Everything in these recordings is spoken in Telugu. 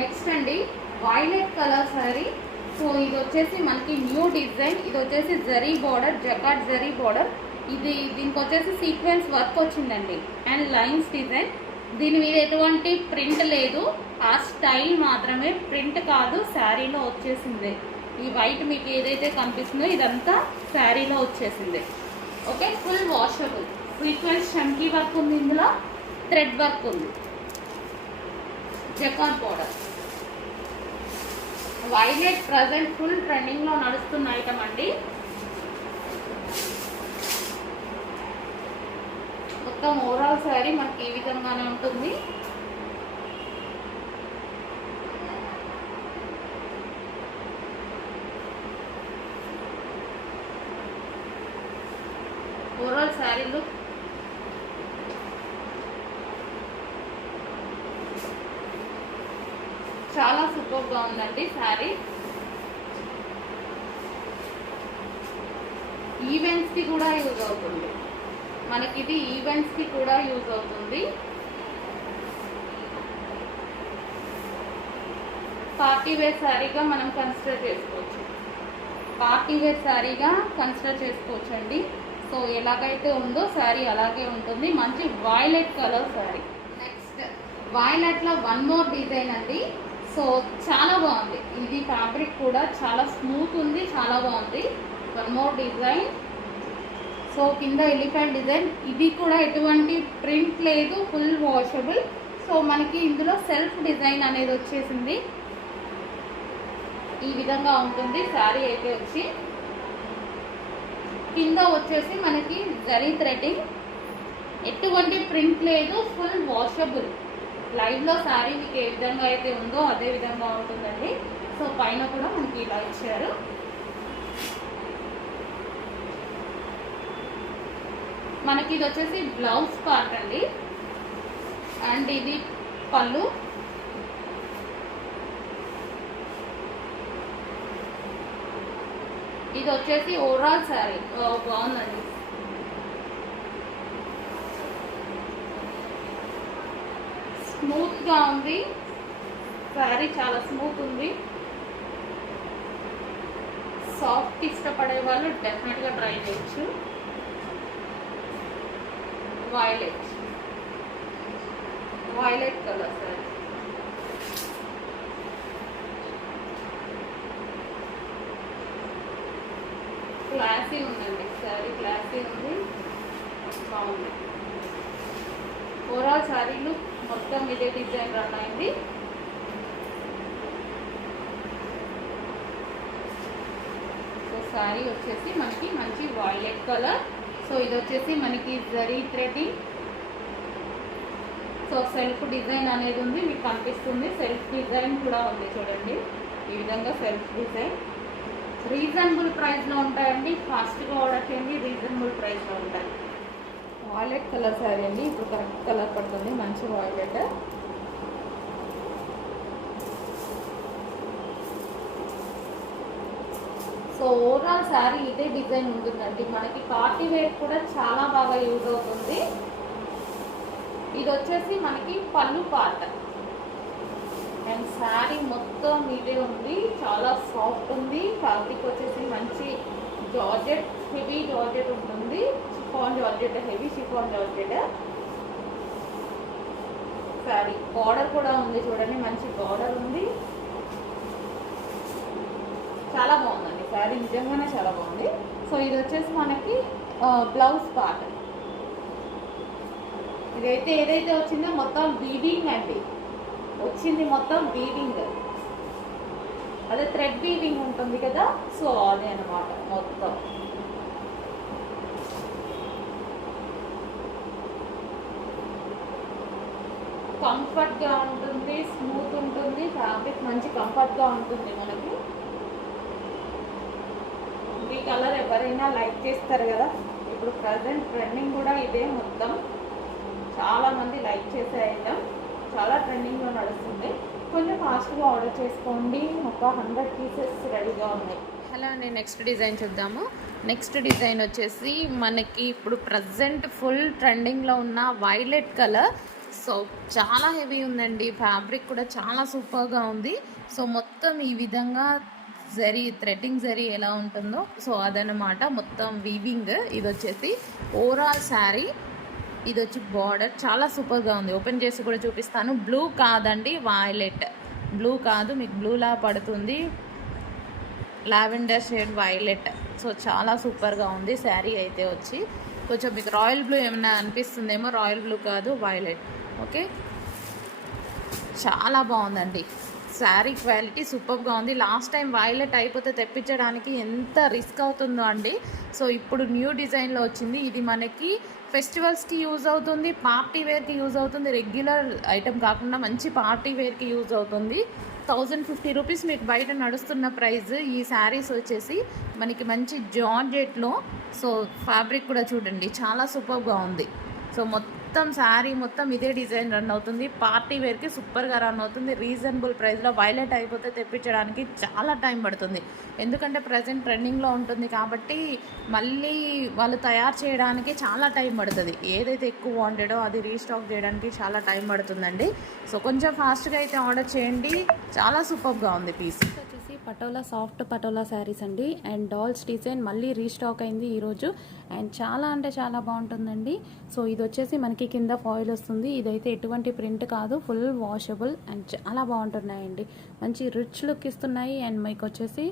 నెక్స్ట్ అండి వైలెట్ కలర్ శారీ సో ఇది వచ్చేసి మనకి న్యూ డిజైన్ ఇది వచ్చేసి జరీ బార్డర్ జకాట్ జరీ బార్డర్ ఇది దీనికి వచ్చేసి సీక్వెన్స్ వర్క్ వచ్చిందండి. అండ్ లైన్స్ డిజైన్ దీని మీద ఎటువంటి ప్రింట్ లేదు. ఆ స్టైల్ మాత్రమే ప్రింట్ కాదు శారీలో వచ్చేసింది. ఈ వైట్ మీకు ఏదైతే కనిపిస్తుందో ఇదంతా శారీలో వచ్చేసింది. ఓకే ఫుల్ వాషబుల్ సీక్వెన్స్ షంకీ వర్క్ ఉంది ఇందులో థ్రెడ్ వర్క్ ఉంది. Jacquard border. Violet present full ట్రెండింగ్లో నడుస్తున్న ఐటమ్ అండి. మొత్తం ఓవరాల్ శారీ మనకి ఈ విధంగానే ఉంటుంది ఓవరాల్ శారీ లుక్ చాలా సూపర్గా ఉందండి శారీ. ఈవెంట్స్కి కూడా యూజ్ అవుతుంది. మనకి ఇది ఈవెంట్స్కి కూడా యూజ్ అవుతుంది. పార్టీ వేర్ శారీగా మనం కన్సిడర్ చేసుకోవచ్చు. పార్టీ వేర్ శారీగా కన్సిడర్ చేసుకోవచ్చు అండి సో ఎలాగైతే ఉందో శారీ అలాగే ఉంటుంది. మంచి వైలెట్ కలర్ శారీ. నెక్స్ట్ వైలెట్లో వన్ మోర్ డిజైన్ అండి. సో చాలా బాగుంది. ఇది ఫ్యాబ్రిక్ కూడా చాలా స్మూత్ ఉంది చాలా బాగుంది. వన్ మోర్ డిజైన్ సో కింద ఎలిఫెంట్ డిజైన్. ఇది కూడా ఎటువంటి ప్రింట్ లేదు ఫుల్ వాషబుల్ సో మనకి ఇందులో సెల్ఫ్ డిజైన్ అనేది వచ్చేసింది. ఈ విధంగా ఉంటుంది శారీ అయితే వచ్చి. కింద వచ్చేసి మనకి జరీ థ్రెడ్డింగ్. ఎటువంటి ప్రింట్ లేదు ఫుల్ వాషబుల్ లైవ్లో శారీ మీకు ఏ విధంగా అయితే ఉందో అదే విధంగా ఉంటుందండి. సో పైన కూడా మనకి ఇలా ఇచ్చారు. మనకి ఇది వచ్చేసి బ్లౌజ్ పార్ట్ అండి. అండ్ ఇది పళ్ళు. ఇది వచ్చేసి ఓవరాల్ శారీ బాగుందండి. స్మూత్గా ఉంది. శారీ చాలా స్మూత్ ఉంది. సాఫ్ట్ ఇష్టపడే వాళ్ళు డెఫినెట్గా ట్రై చేయొచ్చు. Violet violet colour sari classy ఉందండి. శారీ క్లాసీ ఉంది. బాగుంది. ఓవరాల్ శారీలు మొత్తం ఇదే డిజైన్ రన్ అయింది. సో శారీ వచ్చేసి మనకి మంచి వాయిలెట్ కలర్ సో ఇది వచ్చేసి మనకి zari threading so self design అనేది ఉంది మీకు కనిపిస్తుంది. సెల్ఫ్ డిజైన్ కూడా ఉంది చూడండి. ఈ విధంగా సెల్ఫ్ డిజైన్ రీజనబుల్ ప్రైస్లో ఉంటాయండి. ఫాస్ట్గా ఆర్డర్ చేయండి రీజనబుల్ ప్రైస్లో ఉంటాయి. వాయిలెట్ కలర్ శారీ అండి. ఇప్పుడు కరెక్ట్ కలర్ పడుతుంది. మంచి వాయిలెట్ సో ఓవరాల్ శారీ ఇదే డిజైన్ ఉంటుందండి. మనకి పార్టీ వేర్ కూడా చాలా బాగా యూజ్ అవుతుంది. ఇది వచ్చేసి మనకి పళ్ళు పార్ట్ అండ్ శారీ మొత్తం ఇదే ఉంది. చాలా సాఫ్ట్ ఉంది. ఫ్యాబ్రిక్ వచ్చేసి మంచి జార్జెట్ హెవీ జార్జెట్ ఉంటుంది. Chiffon georgette heavy chiffon georgette sari border కూడా ఉంది చూడండి మంచి బార్డర్ ఉంది. చాలా బాగుందండి శారీ నిజంగానే చాలా బాగుంది. సో ఇది వచ్చేసి మనకి బ్లౌజ్ పార్ట్ ఇదైతే ఏదైతే వచ్చిందో మొత్తం వీవింగ్ అండి. వచ్చింది మొత్తం వీవింగ్ అదే థ్రెడ్ వీవింగ్ ఉంటుంది కదా సో అదే అనమాట మొత్తం. కంఫర్ట్గా ఉంటుంది స్మూత్ ఉంటుంది ఫ్యాబ్రిక్ మంచి కంఫర్ట్గా ఉంటుంది మనకి. ఈ కలర్ ఎవరైనా లైక్ చేస్తారు కదా ఇప్పుడు ప్రజెంట్ ట్రెండింగ్ కూడా ఇదే మొత్తం. చాలామంది లైక్ చేసే ఐటమ్ చాలా ట్రెండింగ్లో నడుస్తుంది. కొంచెం ఫాస్ట్గా ఆర్డర్ చేసుకోండి ఒక హండ్రెడ్ పీసెస్ రెడీగా ఉన్నాయి. హలో అండి నెక్స్ట్ డిజైన్ చూద్దాము. నెక్స్ట్ డిజైన్ వచ్చేసి మనకి ఇప్పుడు ప్రజెంట్ ఫుల్ ట్రెండింగ్లో ఉన్న వైలెట్ కలర్ సో చాలా హెవీ ఉందండి. ఫ్యాబ్రిక్ కూడా చాలా సూపర్గా ఉంది. సో మొత్తం ఈ విధంగా జరీ థ్రెడ్డింగ్ జరీ ఎలా ఉంటుందో సో అదనమాట మొత్తం వీవింగ్ ఇది వచ్చేసి ఓవరాల్ శారీ ఇది వచ్చి బార్డర్ చాలా సూపర్గా ఉంది. ఓపెన్ చేసి కూడా చూపిస్తాను. బ్లూ కాదండి వైలెట్ బ్లూ కాదు మీకు బ్లూలా పడుతుంది. లావెండర్ షేడ్ వైలెట్ సో చాలా సూపర్గా ఉంది. శారీ అయితే వచ్చి. కొంచెం మీకు రాయల్ బ్లూ ఏమైనా అనిపిస్తుందేమో రాయల్ బ్లూ కాదు వైలెట్ ఓకే? చాలా బాగుందండి. శారీ క్వాలిటీ సూపర్గా ఉంది. లాస్ట్ టైం వైలెట్ అయిపోతే తెప్పించడానికి ఎంత రిస్క్ అవుతుందో అండి. సో ఇప్పుడు న్యూ డిజైన్లో వచ్చింది. ఇది మనకి ఫెస్టివల్స్కి యూజ్ అవుతుంది పార్టీ వేర్కి యూజ్ అవుతుంది. రెగ్యులర్ ఐటెం కాకుండా మంచి పార్టీ వేర్కి యూజ్ అవుతుంది. థౌజండ్ ఫిఫ్టీ రూపీస్ మీకు బయట నడుస్తున్న ప్రైస్ ఈ శారీస్ వచ్చేసి మనకి మంచి జార్జెట్లో. సో ఫ్యాబ్రిక్ కూడా చూడండి. చాలా సూపర్గా ఉంది. సో మొత్తం మొత్తం శారీ మొత్తం ఇదే డిజైన్ రన్ అవుతుంది. పార్టీ వేర్కి సూపర్గా రన్ అవుతుంది. రీజనబుల్ ప్రైస్లో వైలెట్ అయిపోతే తెప్పించడానికి చాలా టైం పడుతుంది. ఎందుకంటే ప్రజెంట్ ట్రెండింగ్లో ఉంటుంది కాబట్టి మళ్ళీ వాళ్ళు తయారు చేయడానికి చాలా టైం పడుతుంది. ఏదైతే ఎక్కువ వాంటెడో అది రీస్టాక్ చేయడానికి చాలా టైం పడుతుందండి. సో కొంచెం ఫాస్ట్గా అయితే ఆర్డర్ చేయండి. చాలా సూపర్గా ఉంది పీస్ పటోలా సాఫ్ట్ పటోలా శారీస్ అండి. అండ్ డాల్స్ డిజైన్ మళ్ళీ రీస్టాక్ అయింది ఈరోజు అండ్ చాలా అంటే చాలా బాగుంటుందండి. సో ఇది వచ్చేసి మనకి కింద ఫాయిల్ వస్తుంది. ఇదైతే ఎటువంటి ప్రింట్ కాదు. ఫుల్ వాషబుల్ అండ్ చాలా బాగుంటున్నాయండి. మంచి రిచ్ లుక్ ఇస్తున్నాయి. అండ్ మీకు వచ్చేసి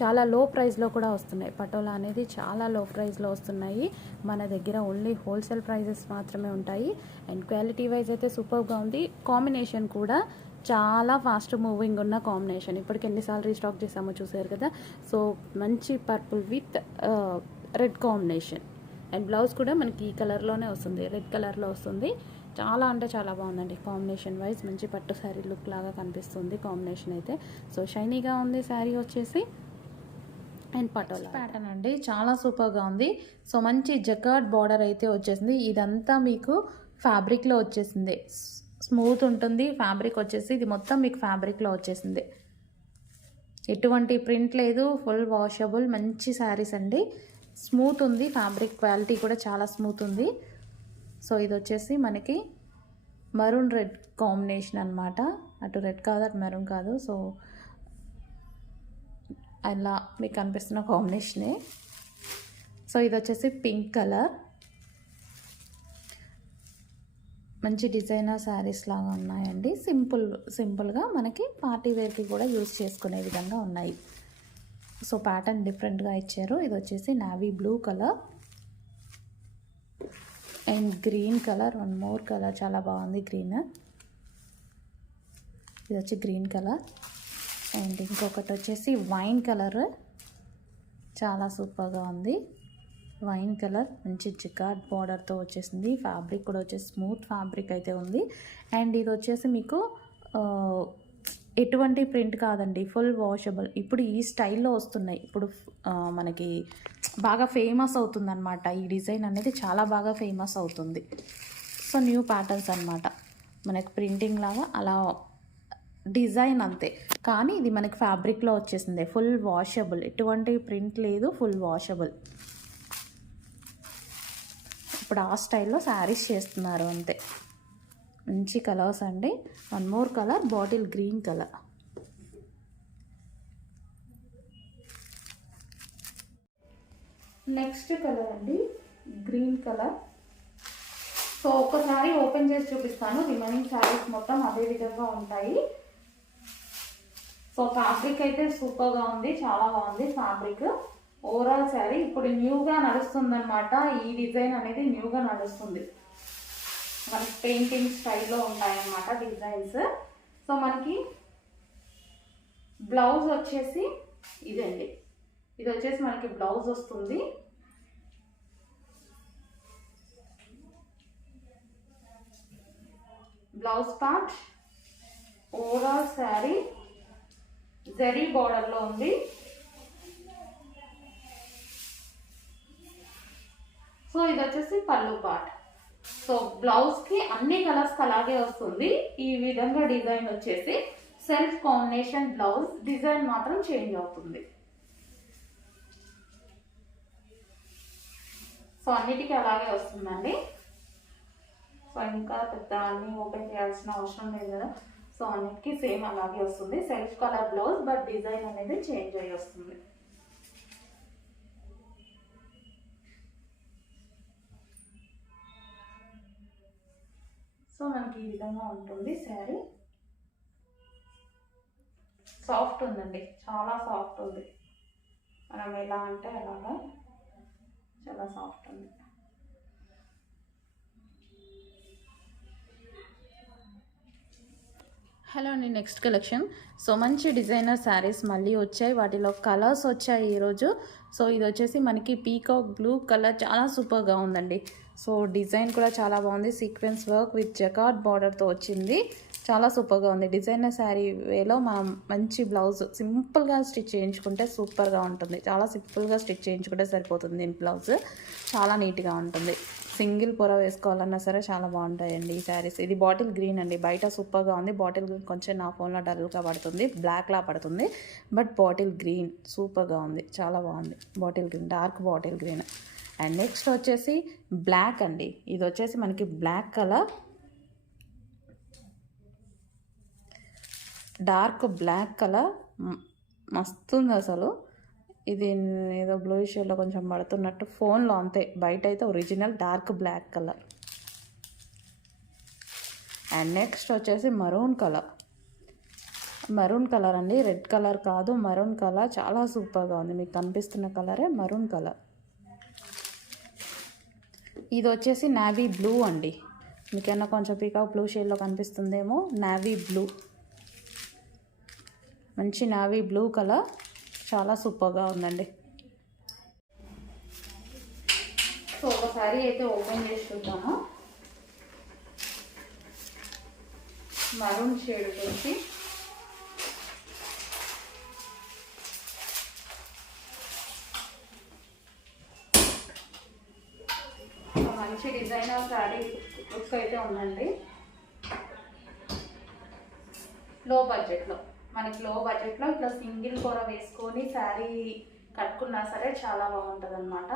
చాలా లో ప్రైస్లో కూడా వస్తున్నాయి. పటోలా అనేది చాలా లో ప్రైస్లో వస్తున్నాయి. మన దగ్గర ఓన్లీ హోల్సేల్ ప్రైజెస్ మాత్రమే ఉంటాయి. అండ్ క్వాలిటీ వైజ్ అయితే సూపర్గా ఉంది. కాంబినేషన్ కూడా చాలా ఫాస్ట్ మూవింగ్ ఉన్న కాంబినేషన్ ఇప్పటికి ఎన్నిసార్లు రీస్టాక్ చేసామో చూసారు కదా? సో మంచి purple with red combination and blouse కూడా మనకి ఈ కలర్లోనే వస్తుంది. రెడ్ కలర్లో వస్తుంది. చాలా అంటే చాలా బాగుందండి. కాంబినేషన్ వైజ్ మంచి పట్టు శారీ లుక్ లాగా కనిపిస్తుంది కాంబినేషన్ అయితే. సో షైనీగా ఉంది శారీ వచ్చేసి. అండ్ పటోలా ప్యాటర్న్ అండి. చాలా సూపర్గా ఉంది. సో మంచి జకార్డ్ బార్డర్ అయితే వచ్చేసింది. ఇదంతా మీకు ఫ్యాబ్రిక్లో వచ్చేసింది. స్మూత్ ఉంటుంది. ఫ్యాబ్రిక్ వచ్చేసి ఇది మొత్తం మీకు ఫ్యాబ్రిక్లో వచ్చేసింది. ఎటువంటి ప్రింట్ లేదు. ఫుల్ వాషబుల్ మంచి శారీస్ అండి. స్మూత్ ఉంది. ఫ్యాబ్రిక్ క్వాలిటీ కూడా చాలా స్మూత్ ఉంది. సో ఇది వచ్చేసి మనకి మరూన్ రెడ్ కాంబినేషన్ అనమాట అటు రెడ్ కాదు అటు మెరూన్ కాదు. సో అలా మీకు కనిపిస్తున్న కాంబినేషనే. సో ఇది వచ్చేసి పింక్ కలర్. మంచి డిజైనర్ శారీస్ లాగా ఉన్నాయండి. సింపుల్ సింపుల్గా మనకి పార్టీ వేర్కి కూడా యూజ్ చేసుకునే విధంగా ఉన్నాయి. సో ప్యాటర్న్ డిఫరెంట్గా ఇచ్చారు. ఇది వచ్చేసి navy blue colour. And green colour. One more colour. చాలా బాగుంది గ్రీన్. ఇది వచ్చి గ్రీన్ కలర్. అండ్ ఇంకొకటి వచ్చేసి వైన్ కలర్. చాలా సూపర్గా ఉంది. వైన్ కలర్ మంచి చికాట్ బార్డర్తో వచ్చేసింది. ఫ్యాబ్రిక్ కూడా వచ్చేసి స్మూత్ ఫ్యాబ్రిక్ అయితే ఉంది. అండ్ ఇది వచ్చేసి మీకు ఎటువంటి ప్రింట్ కాదండి. Full washable. ఇప్పుడు ఈ స్టైల్లో వస్తున్నాయి. ఇప్పుడు మనకి బాగా ఫేమస్ అవుతుందన్నమాట. ఈ డిజైన్ అనేది చాలా బాగా ఫేమస్ అవుతుంది. సో న్యూ ప్యాటర్న్స్ అన్నమాట. మనకి ప్రింటింగ్ లాగా అలా డిజైన్ అంతే. కానీ ఇది మనకి ఫ్యాబ్రిక్లో వచ్చేసింది. Full washable. ఎటువంటి ప్రింట్ లేదు ఫుల్ వాషబుల్. ఇప్పుడు ఆ స్టైల్లో శారీస్ చేస్తున్నారు అంతే. మంచి కలర్స్ అండి. One more colour bottle green colour. Next colour అండి. Green colour. సో ఒక్కసారి ఓపెన్ చేసి చూపిస్తాను. రిమైనింగ్ శారీస్ మొత్తం అదే విధంగా ఉంటాయి. సో ఫ్యాబ్రిక్ అయితే సూపర్గా ఉంది చాలా బాగుంది ఫ్యాబ్రిక్. ఓవరాల్ శారీ ఇప్పుడు న్యూగా నడుస్తుందనమాట ఈ డిజైన్ అనేది న్యూగా నడుస్తుంది. మనకి పెయింటింగ్ స్టైల్లో ఉంటాయన్నమాట డిజైన్స్. సో మనకి బ్లౌజ్ వచ్చేసి ఇదండి. ఇది వచ్చేసి మనకి బ్లౌజ్ వస్తుంది. Blouse part. Overall sari zari బార్డర్లో ఉంది. సో ఇది వచ్చేసి పళ్ళు పార్ట్ సో బ్లౌజ్కి అన్ని కలర్స్ అలాగే వస్తుంది. ఈ విధంగా డిజైన్ వచ్చేసి సెల్ఫ్ కాంబినేషన్ బ్లౌజ్ డిజైన్ మాత్రం చేంజ్ అవుతుంది. సో అన్నిటికీ అలాగే వస్తుందండి. సో సో ఇంకా పెద్ద అన్ని ఓపెన్ చేయాల్సిన అవసరం లేదు కదా. సో అన్నిటికీ సేమ్ అలాగే వస్తుంది. Self colour blouse but design అనేది చేంజ్ అయ్యి వస్తుంది. సో మనకి ఈ విధంగా ఉంటుంది శారీ. సాఫ్ట్ ఉందండి. చాలా సాఫ్ట్ ఉంది. మనం ఎలా అంటే అలాగా చాలా సాఫ్ట్ ఉంది. హలో అండి నెక్స్ట్ కలెక్షన్ సో మంచి డిజైనర్ శారీస్ మళ్ళీ వచ్చాయి. వాటిలో కలర్స్ వచ్చాయి ఈరోజు. సో ఇది వచ్చేసి మనకి పీకాక్ బ్లూ కలర్ చాలా సూపర్గా ఉందండి. సో డిజైన్ కూడా చాలా బాగుంది. సీక్వెన్స్ వర్క్ విత్ జకాట్ బార్డర్తో వచ్చింది. చాలా సూపర్గా ఉంది. డిజైనర్ శారీ వేలో మనం మంచి బ్లౌజ్ సింపుల్గా స్టిచ్ చేయించుకుంటే సూపర్గా ఉంటుంది. చాలా సింపుల్గా స్టిచ్ చేయించుకుంటే సరిపోతుంది దీని బ్లౌజ్. చాలా నీట్గా ఉంటుంది. సింగిల్ పొర వేసుకోవాలన్నా సరే చాలా బాగుంటాయండి ఈ శారీస్. ఇది బాటిల్ గ్రీన్ అండి. బయట సూపర్గా ఉంది. బాటిల్ గ్రీన్ కొంచెం నా ఫోన్లో డల్గా పడుతుంది. బ్లాక్లా పడుతుంది. బట్ బాటిల్ గ్రీన్ సూపర్గా ఉంది. చాలా బాగుంది. Bottle green dark bottle green. And next వచ్చేసి బ్లాక్ అండి. ఇది వచ్చేసి మనకి black colour. Dark black colour. మస్తుంది అసలు. ఇది ఏదో బ్లూ షేడ్లో కొంచెం పడుతున్నట్టు. ఫోన్లో అంతే. బయట అయితే original dark black colour. And next వచ్చేసి మరూన్ కలర్. మరూన్ కలర్ అండి. రెడ్ కలర్ కాదు. Maroon colour. చాలా సూపర్గా ఉంది. మీకు కనిపిస్తున్న కలరే మరూన్ కలర్. ఇది వచ్చేసి నావీ బ్లూ అండి. మీకైనా కొంచెం పీకాక్ బ్లూ షేడ్లో కనిపిస్తుందేమో? Navy blue. మంచి నావీ బ్లూ కలర్. చాలా సూపర్గా ఉందండి. సో ఒక శారీ అయితే ఓపెన్ చేసి చూద్దాము. మరూన్ షేడ్ వచ్చి మంచి డిజైనర్ శారీ లుక్ అయితే ఉందండి. లో బడ్జెట్లో. మనకి లో బడ్జెట్లో ఇట్లా సింగిల్ కూర వేసుకొని శారీ కట్టుకున్నా సరే చాలా బాగుంటుంది అనమాట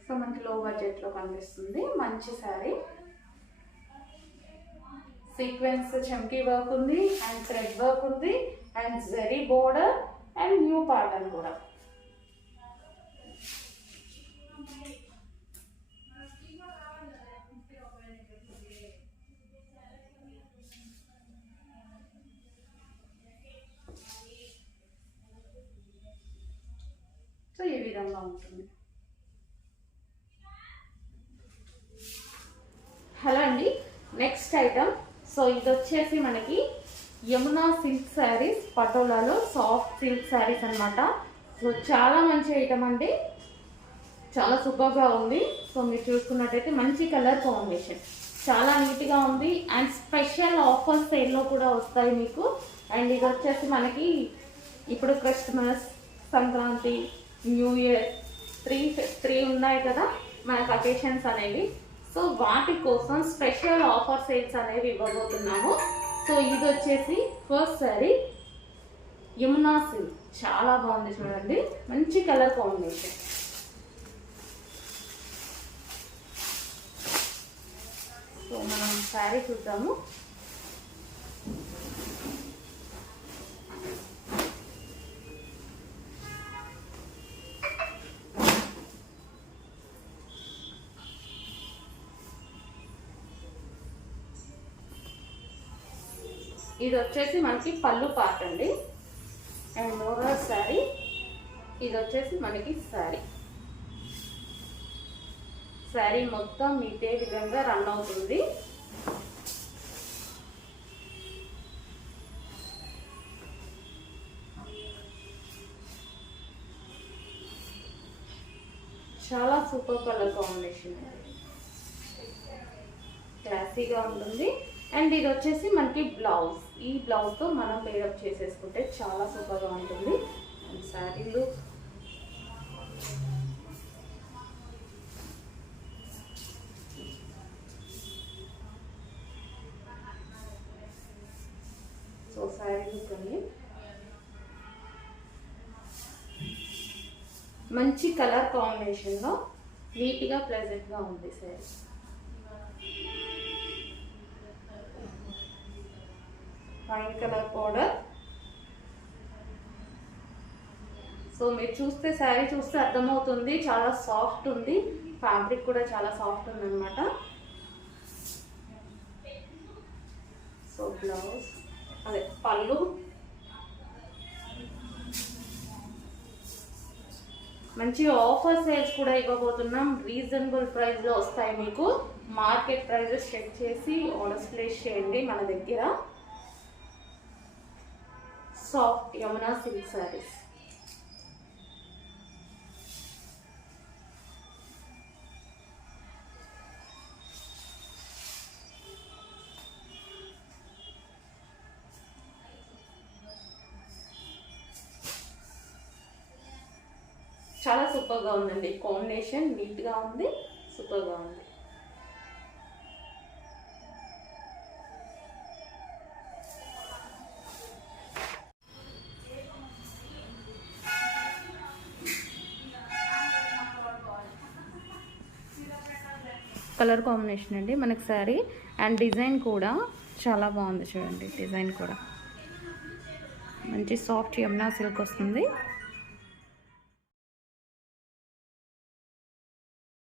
సో మనకి లో బడ్జెట్లో కనిపిస్తుంది. మంచి శారీ సీక్వెన్స్ చమ్కీ వర్క్ ఉంది అండ్ థ్రెడ్ వర్క్ ఉంది and zari border and new pattern కూడా సో ఈ విధంగా ఉంటుంది. హలో అండి. Next item. సో ఇది వచ్చేసి మనకి యమునా సిల్క్ శారీస్ పటోలాలో సాఫ్ట్ సిల్క్ శారీస్ అనమాట సో చాలా మంచి ఐటమ్ అండి. చాలా సూపర్గా ఉంది. సో మీరు చూసుకున్నట్టయితే మంచి కలర్ కాంబినేషన్. చాలా నీట్గా ఉంది. అండ్ స్పెషల్ ఆఫర్ సేల్లో కూడా వస్తాయి మీకు. అండ్ ఇది వచ్చేసి మనకి ఇప్పుడు Christmas Sankranti new year three three ఉన్నాయి కదా మనకు అకేషన్స్ అనేవి. సో వాటి కోసం స్పెషల్ ఆఫర్ సేల్స్ అనేవి ఇవ్వబోతున్నాము. సో ఇది వచ్చేసి ఫస్ట్ సారీ యమునా సిల్క్ చాలా బాగుంది చూడండి. మంచి కలర్ కాంబినేషన్ సో మనం శారీ చూద్దాము. ఇది వచ్చేసి మనకి పళ్ళు పార్ట్ అండి. అండ్ మూడో శారీ ఇది వచ్చేసి మనకి శారీ శారీ మొత్తం ఇదే విధంగా రన్ అవుతుంది. చాలా సూపర్ కలర్ కాంబినేషన్ క్లాసీగా ఉంటుంది. అండ్ ఇది వచ్చేసి మనకి బ్లౌజ్ ఈ బ్లౌజ్తో మనం మేడప్ చేసేసుకుంటే చాలా సూపర్గా ఉంటుంది. Sari look so sari look అండి. మంచి కలర్ కాంబినేషన్లో నీట్గా ప్లెజెంట్గా ఉంది sari. White colour powder so మీరు చూస్తే శారీ చూస్తే అర్థమవుతుంది చాలా సాఫ్ట్ ఉంది. ఫ్యాబ్రిక్ కూడా చాలా సాఫ్ట్ ఉంది అనమాట సో బ్లౌజ్ అదే పళ్ళు. మంచి ఆఫర్ సేల్స్ కూడా ఇవ్వబోతున్నాం. రీజనబుల్ ప్రైస్లో వస్తాయి మీకు. మార్కెట్ ప్రైజెస్ చెక్ చేసి ఆర్డర్స్ ప్లేస్ చేయండి మన దగ్గర. సాఫ్ట్ యమునా సిల్క్ శారీస్ చాలా సూపర్గా ఉందండి. కాంబినేషన్ నీట్గా ఉంది సూపర్గా ఉంది. కలర్ కాంబినేషన్ అండి. మనకి శారీ అండ్ డిజైన్ కూడా చాలా బాగుంది చూడండి డిజైన్ కూడా. మంచి సాఫ్ట్ యమునా సిల్క్ వస్తుంది.